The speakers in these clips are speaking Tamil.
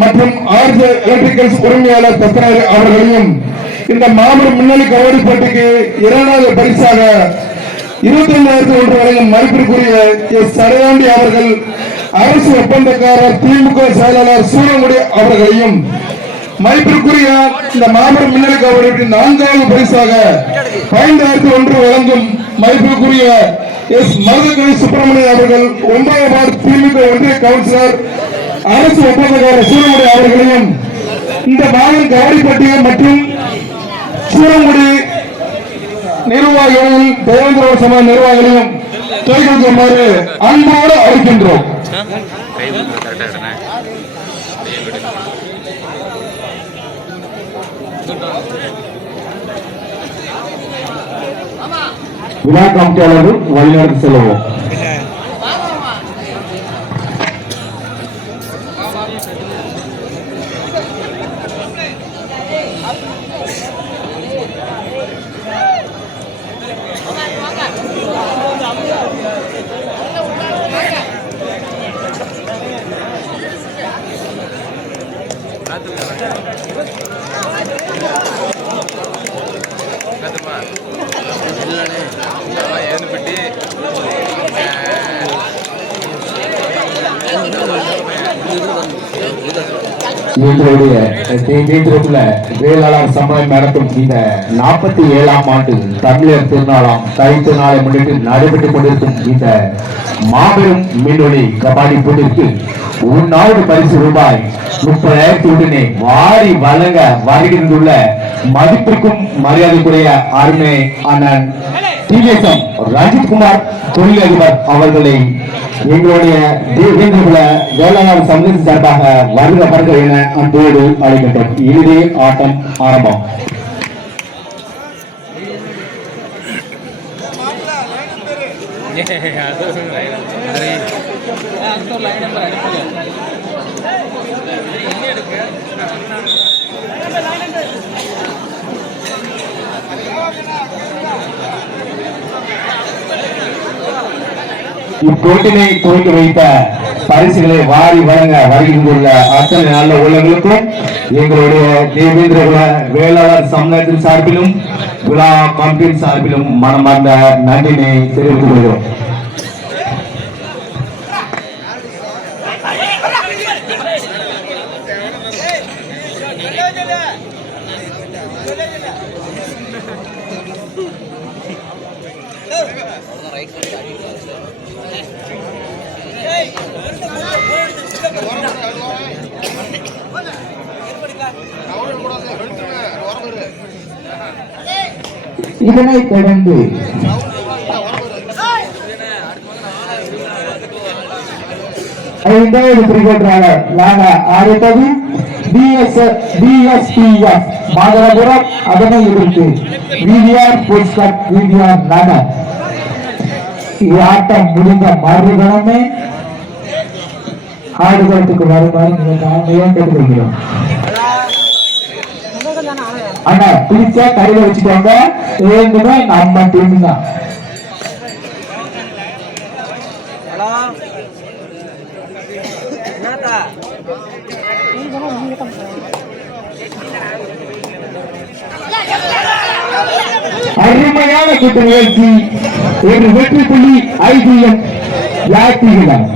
மற்றும் ஆர்ஜே எலக்ட்ரிக்கல்ஸ் உரிமையாளர் தத்தனாரி அவர்களையும் இந்த மாபெரும் முன்னணி கபடி போட்டிக்கு 2வது பரிசாக 25,001 வழங்கும் மதிப்பிற்குரிய எஸ் சடையாண்டி அவர்கள், அரசு ஒப்பந்தக்காரர் திமுக செயலாளர் சூரங்குடி அவர்களையும் மதிப்பிற்குரிய இந்த மாபெரும் முன்னணி கபடி 4வது பரிசாக 15,001 வழங்கும் மதிப்பிற்குரிய எஸ் மருதகவி சுப்பிரமணியன் அவர்கள், 9வது வார்டு திமுக ஒன்றிய கவுன்சிலர் அரசு ஒப்பந்தக்காரர் சூரங்குடி அவர்களையும் இந்த மாபெரும் கபடி போட்டியை மற்றும் சூரங்குடி நிர்வாகிகள் தேவேந்திர சமூக நிர்வாகிகளையும் கைகொடுக்குமாறு அன்போடு அழைக்கின்றோம். விழா கமிட்டியாளர்கள் வழிநடத்தி செல்வோம். எங்களுடைய வேளாளர் சமுதாயம் நடத்தும் இந்த 47ஆம் ஆண்டு தமிழர் திருநாளாம் தை திருநாளை முன்னிட்டு நடைபெற்றுக் கொண்டிருக்கும் இந்த மாபெரும் மின்னொலி கபாடி போட்டிற்கு 1வது பரிசு ரூபாய் 30,000 வாரி வழங்க வருகின்றுள்ள மதிப்பிற்கும் மரியாதைக்குரிய அருமை அண்ணன் டிவிஎஸ்எம் ரஞ்சித்குமார் தொழிலதிபர் அவர்களை எங்களுடைய வேளாண் சமூக சார்பாக வருக என அன்போடு அழைக்கின்றோம். இறுதி ஆட்டம் ஆரம்பம். இப்போட்டினை துவக்கி வைத்த பரிசுகளை வாரி வழங்க வருகின்ற அத்தனை நல்ல உள்ளங்களுக்கும் எங்களுடைய தேவேந்திர வேளாளர் சமுதாயத்தின் சார்பிலும் விழா கமிட்டியின் சார்பிலும் மனமார்ந்த நன்றினை தெரிவித்துக் கொள்கிறோம். இதனைத் தொடர்ந்து 5வது கிரிக்கெட்டராளர் அடுத்தது BSPF மாதவபுரம், அதனை எதிர்த்து விவிஆர் ஸ்போர்ட்ஸ் கிளப் விவிஆர் நகர். ஆட்டம் முடிந்த மறுகணமே ஆடுகளத்துக்கு வருமாறு கேட்டுக்கொள்கிறோம். ஆனா பிடிச்சா கையில வச்சுக்கோங்க, ஏங்குமே நம்ம டீம் தான். அருமையான கூட்ட முயற்சி, ஒரு வெற்றி புள்ளி ஐபிஎம் யாத்திரிகள்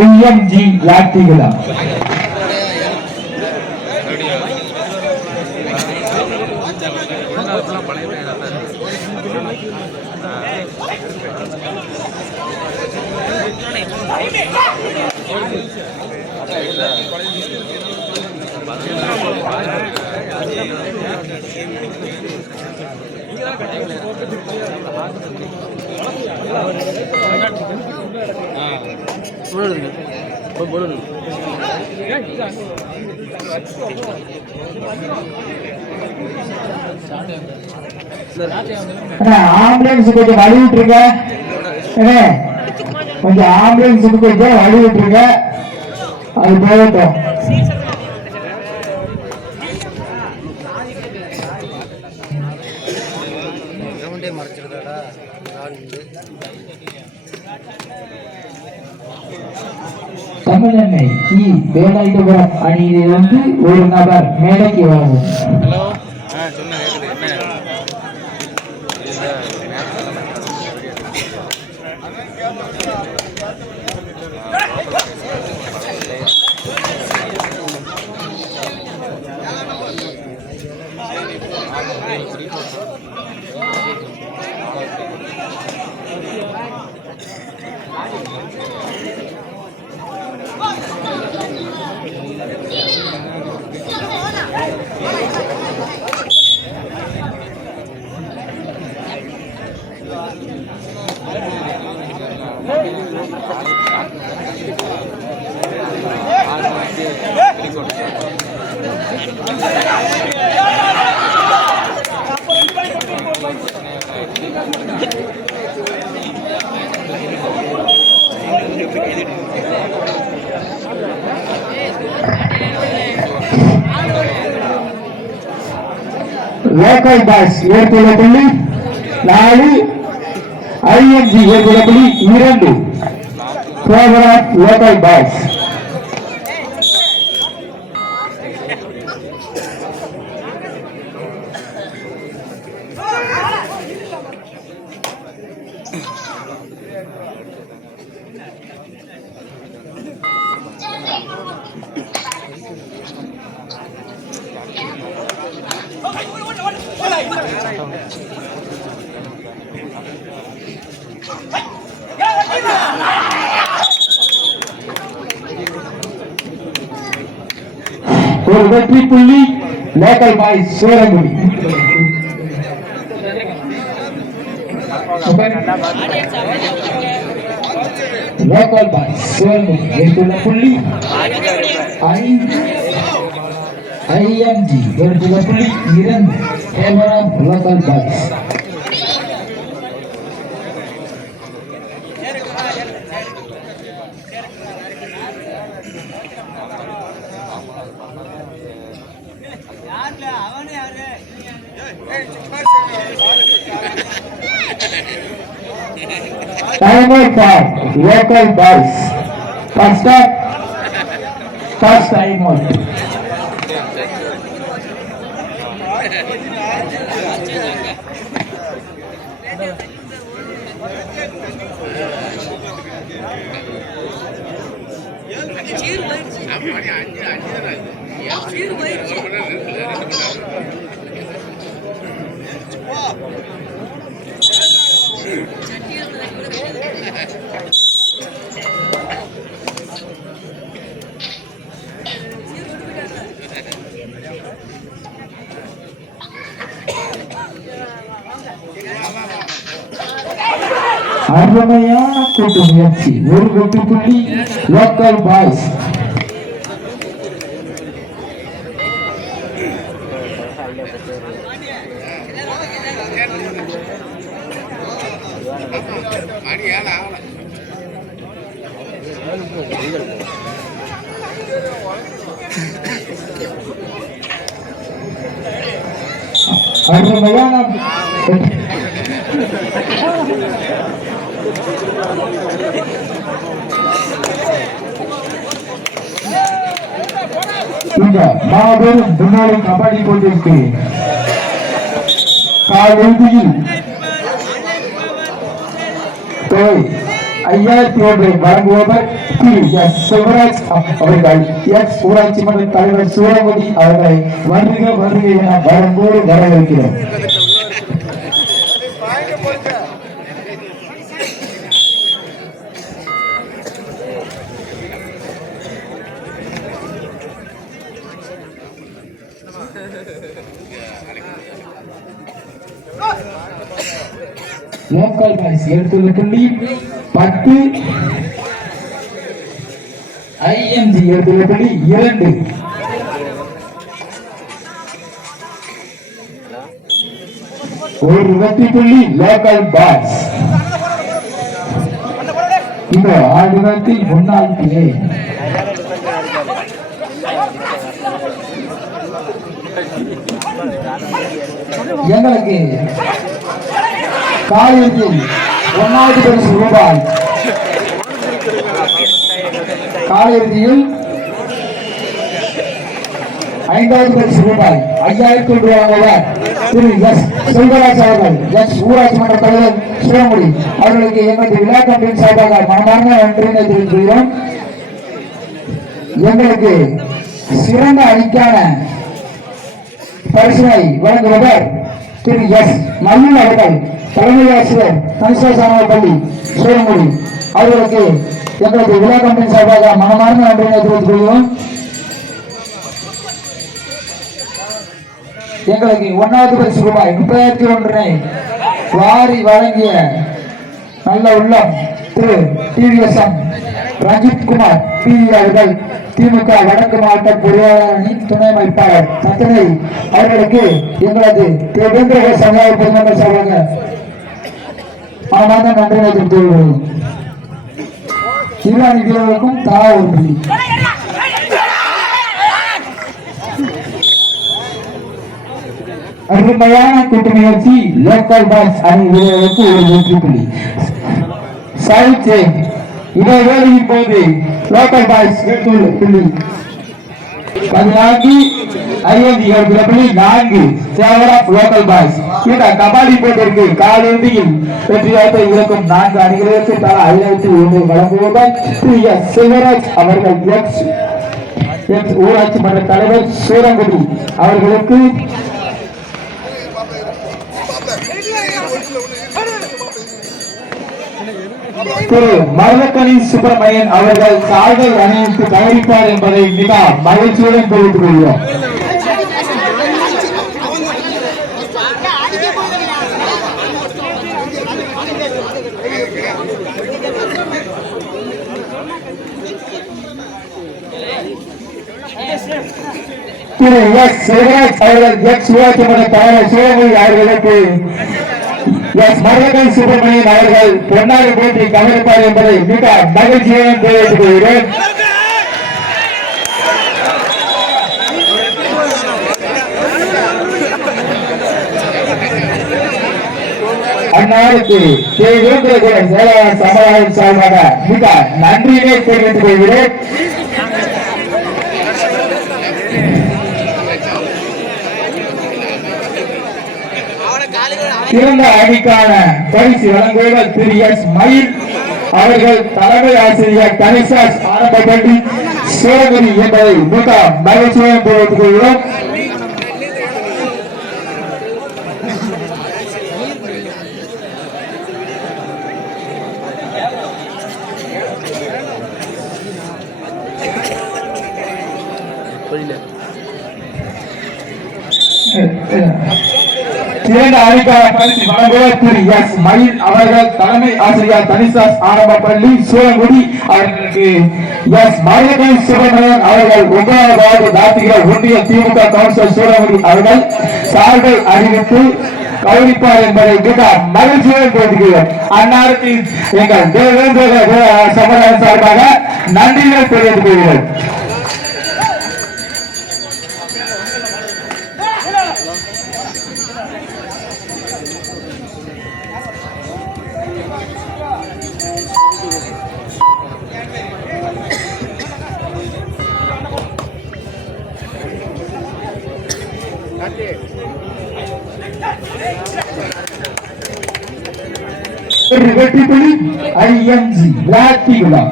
ஐஎம்ஜி யாத்திரிகளா ஆம்புலன்ஸ் கொஞ்சம் வழி விட்டுருங்க, கொஞ்சம் ஆம்புலன்ஸ் கொஞ்சம் வழி விட்டுருங்க, அது போகட்டும். மறைச்சிருக்காடா தமிழெண்ணை வேலாயுதபுரம் அணியிலிருந்து ஒரு நபர் மேடைக்கு வாங்கும். லோக்கல் பாய்ஸ் ஏற்புள்ள புள்ளி 4, ஐஎன்ஜி ஏற்புள்ள புள்ளி 2. Program local boys. ஒரு வெற்றி புள்ளி local boys Surangudi. Local boys Surangudi எடுத்துள்ள புள்ளி 5, ஐஎம்ஜி எடுத்துள்ள புள்ளி 2. Favour of local boys. Timer for local boys. First up, first timer. அருமையான கூட்டு முயற்சி. ஒரு வெற்றி புள்ளி லோக்கல் பாய்ஸ். அருமையான இந்த மாபெரும் முன்னாடி கபடி போட்டிக்கு காலிறுதியில் 5000 வழங்குபவர் சிவராஜ் அவர்கள். எக்ஸ் ஊராட்சி மன்ற தலைவர் சூரங்குடி அவர்களை வருக என வரம்போடு வரவேற்கிறோம். லோக்கல் பாய்ஸ் எடுத்துள்ள புள்ளி 10, ஐஎம்ஜி எடுத்துள்ள புள்ளி 2. ஒரு வெற்றி புள்ளி லோக்கல் பாய்ஸ். இந்த ஆடுகளத்தில் முன்னாள் பிளே எங்களுக்கு காலையில் 1வது பரிசு ரூபாய். காலிறுதியில் 5வது பரிசு ரூபாய் 5000 ரூபாய் திரு எஸ் செல்வராஜ் அவர்கள், எஸ் ஊராட்சி மன்ற தலைவர் சிவமுடி அவர்களுக்கு எங்களது விழா கமிட்டியின் சார்பாக மனமார்ந்த நன்றியினை தெரிவிக்கிறோம். எங்களுக்கு சிறந்த அணிக்கான பரிசினை வழங்குபவர் திரு எஸ் மல்லூர் அவர்கள், தலைமை ஆசிரியர் கனிசாசாமி பள்ளி சிவமுடி அவர்களுக்கு எங்களது விழா கமிட்டியின் சார்பாக மனமார்ந்த நன்றியினை தெரிவித்துக் கொள்கிறோம். எங்களுக்கு 1வது பரிசு ரூபாய் 31 வாரி வழங்கிய நல்ல உள்ளம் திரு டிவிஎஸ்எம் ரஞ்சித் குமார் பி அவர்கள், திமுக வடக்கு மாவட்ட பொறியாளர் அணி துணை அமைப்பாளர் தத்தனை அவர்களுக்கு எங்களது தேவேந்திர சமுதாய பொதுமக்கள் சார்பாக மனமார்ந்த நன்றி தெரிவித்துக் கொள்கிறோம். இரு அணி வீரர்களுக்கும் தலா ஒரு புள்ளி. அருமையான கூட்டு நிகழ்ச்சி. லோக்கல் பாய்ஸ் அணி வீரர்களுக்கு ஒரு வெற்றி புள்ளி. சைட் இடைவேளையின் போது லோக்கல் பாய்ஸ் புள்ளி 14 புள்ளி 4 சேவர் ஆஃப் லோக்கல் பாய்ஸ். இந்த கபாடி போட்டிற்கு காலிறுதியில் வெற்றியாளத்தை இழக்கும் 4 அணிகளுக்கு தலா 5000 வழங்குவதால் திரு எஸ் செல்வராஜ் அவர்கள், எக்ஸ் ஊராட்சி மன்ற தலைவர் சூரங்குடி அவர்களுக்கு திரு மருதக்கணி சுப்பிரமணியன் அவர்கள் சால்வை அணிவித்து கௌரவிப்பார் என்பதை மிக மகிழ்ச்சியுடன் தெரிவித்துக் கொள்கிறோம். திரு எஸ் சிவராஜ் அவர்கள், எக்ஸ் ஊராட்சி மன்ற தலைவர் சிவமொழி அவர்களுக்கு எஸ் மருதக்கணி சுப்பிரமணியன் அவர்கள் பொன்னாடி போட்டி கவனிப்பார் என்பதை மிக மகிழ்ச்சியுடன் தெரிவித்துக் கொள்கிறேன். அந்நாளுக்கு தேவேந்திர செயலாளர் சமுதாயம் சார்பாக மிக நன்றியினை தெரிவித்துக் கொள்கிறேன். சிறந்த அணிக்கான பரிசு வழங்குவவர் திரு எஸ் மயில் அவர்கள், தலைமை ஆசிரியர் கனிசாஸ் ஆரம்ப பள்ளி சோழகிரி என்பதை மிக மகிழ்ச்சியுடன் தெரிவித்துக் கொள்கிறோம். சிறந்த அணிக்கான பரிசு வழங்குவர் திரு எஸ் மயில் அவர்கள், தலைமை ஆசிரியர் தனிசாஸ் ஆரம்ப பள்ளி சூழங்குடி அவர்களுக்கு எஸ் மருதக்கணி சுப்பிரமணியன் அவர்கள், 9வது தாத்திர ஒன்றிய திமுக கவுன்சிலர் சூழங்குடி அவர்கள் சார்பை அறிவித்து கௌரவிப்பார் என்பதை மிக மகிழ்ச்சியுடன் தெரிவிக்கிறோம். அன்னாருக்கு எங்கள் தேவேந்திர சமுதாயம் சார்பாக நன்றிகளை தெரிவித்துக் கொள்கிறோம். வெற்றி புள்ளி IMG விளாத்திகுளம்.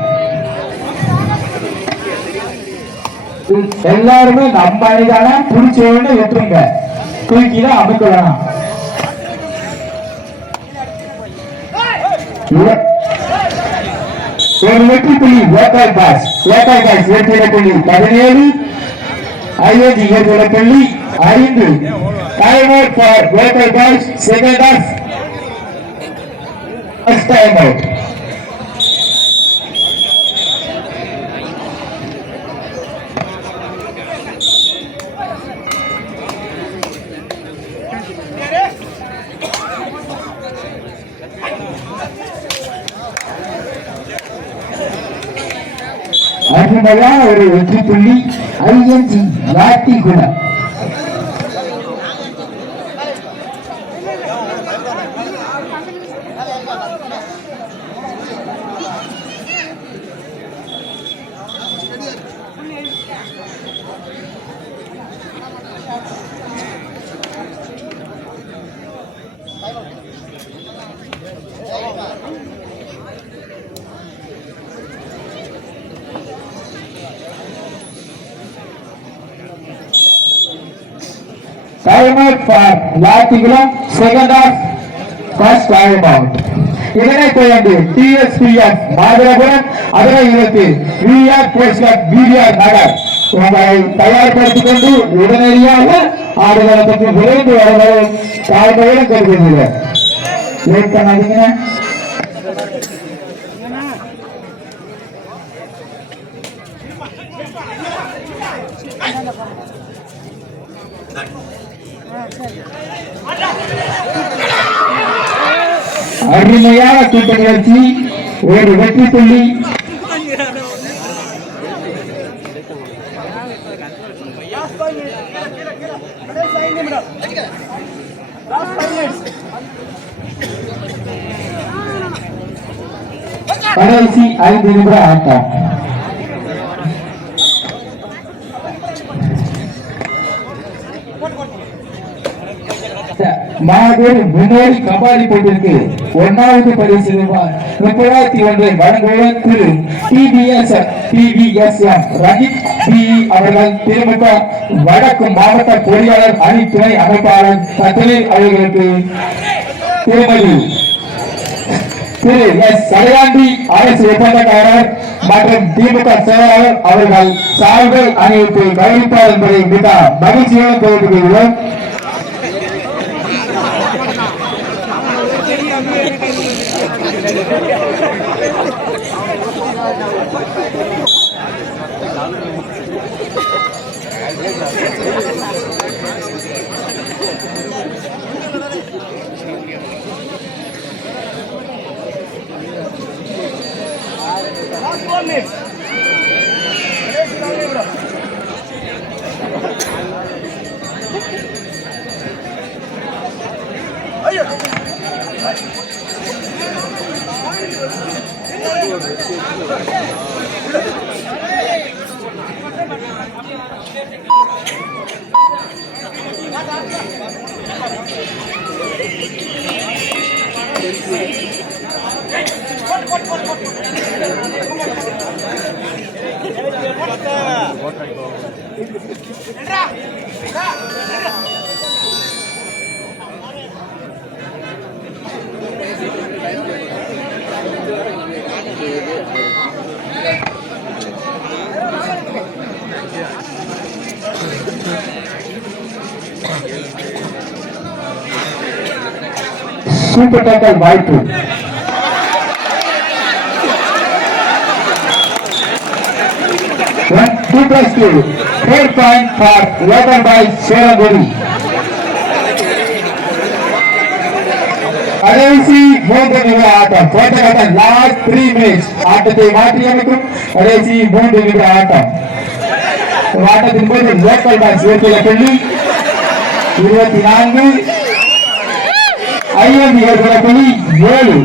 எல்லாருமே நம்ம அணிதான புடிச்சோன்னு வெட்டுருங்க, தூக்கில அமைக்கலாம். ஒரு வெற்றி புள்ளி லோக்கல் பாய்ஸ் வெற்றி புள்ளி 17, IMG வெற்றி புள்ளி 5. Time out for local boys, second half. First time out. அருமையான ஒரு வெற்றி புள்ளி IMG Vilathikulam. timer for Latigulam, second half, first time out. இதனை தொடர்ந்து TSPF மாதவபுரம் அதனை இணைத்து விஆர் போஸ்ட் கிளப் பிஆர் நகர் உங்களை தயார்படுத்திக் கொண்டு உடனடியாக ஆடுகளத்துக்கு விரைந்து வருவதை தாழ்மையுடன் கருதுகிறேன். லேட் பண்ணாதீங்க. அருமையான கூட்ட நிகழ்ச்சி, ஒரு வெற்றி புள்ளி. கடைசி 5 நிமிட ஆட்டம். மாபெரும் முன்னோடி கபாடி போட்டிற்கு 1வது பரிசு ரூபாய் 31 வழங்குவர் திரு TVSM ரஜித் பி அவர்கள் திமுக வடக்கு மாவட்ட பொறியாளர் அணி துணை அமைப்பாளர் கத்தலை அவர்களுக்கு திருமதி திரு எஸ் சடையாண்டி அரசு ஒப்பந்தக்காரர் மற்றும் திமுக செயலாளர் அவர்கள் சார்பை அணிவித்து கௌரவிப்பார் என்பதை மிக மகிழ்ச்சியுடன் தெரிவித்துள்ளோம். சூப்பர் டேக்கல் வாய்ப்பு. Third point for Local by Seraguri. கடைசி 3 நிமிட ஆட்டம். போட்ட லாஸ்ட் 3 மினிட்ஸ் ஆட்டத்தை மாற்றியமைக்கும் கடைசி 3 நிமிட ஆட்டம். ஆட்டத்தின் போது லோக்கல் பாய் சேர்த்துள்ள புள்ளி 24, ஐஎம்பி ஏற்பட புள்ளி 7.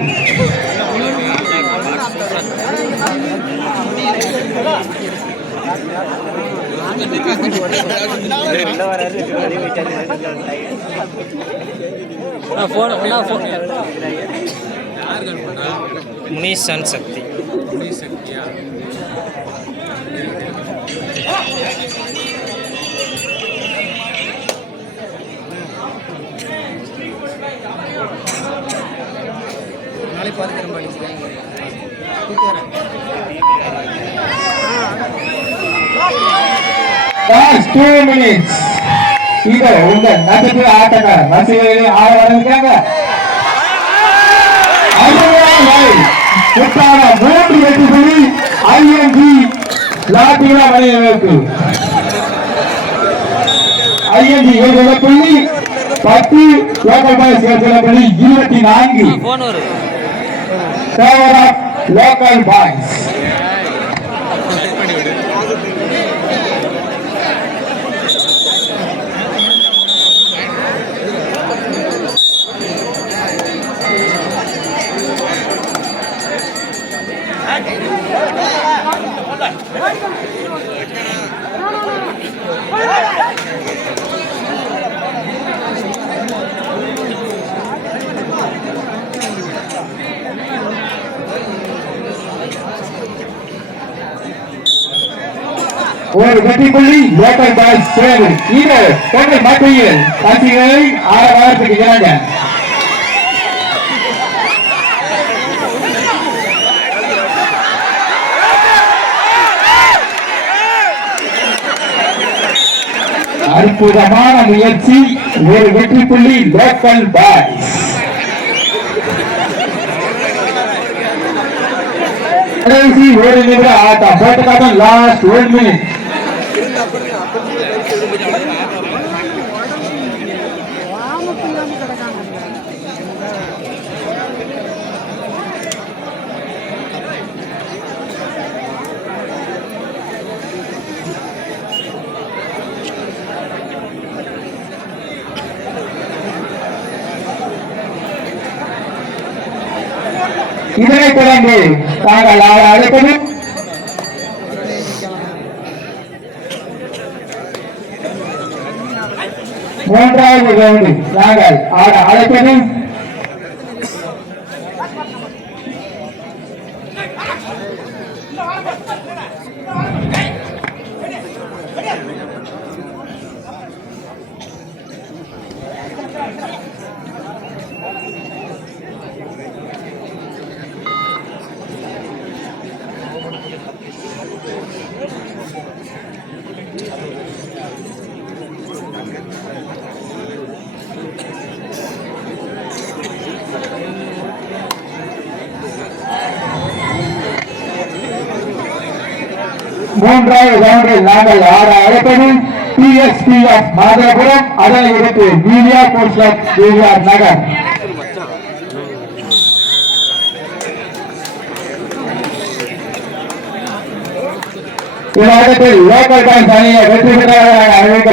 मुनीशन शक्ति Last 2 minutes. இது உங்க நட்சத்திர ஆட்டக்காரர் ரசிகர்களே ஆரம்பிக்காங்க. முத்தான 3 வெற்றி புள்ளி ஐஎம்பி லாட்டிகளா மணியனுக்கு. ஐஎம்பி 7 புள்ளி 10, லோக்கல் பாய்ஸ் 7 புள்ளி 24. Favour of local boys. ஒரு வெற்றி புள்ளி லோக்கல் பாய்ஸ் சிவகங்கை. இது பொங்கல் மாற்றியில் காட்சிகளை ஆரவாரத்துக்கு இறங்க. அற்புதமான முயற்சி, ஒரு வெற்றி புள்ளி லோக்கல் பாய்ஸ். கடைசி ஒரு நிமிட ஆட்டம் போட்டுக்காட்டம், லாஸ்ட் 1 மினிட். இதனைத் தொடர்ந்து தாங்கள் ஆட அழைப்பது மூன்றாவது ரவுண்டு. நாங்கள் ஆட அழைப்பது மூன்றாவது ரவுண்டில் நாங்கள் ஆட அழைப்பது PSP ஆஃப் மாதவபுரம், அதனை அடுத்து மீடியா ஸ்போர்ட்ஸ் கிளப் விஆர் நகர். இவ்வாரத்தில் லோக்கல் பாய்ஸ் அணியை வெற்றி பெற்றவர்களாக அறிவிக்க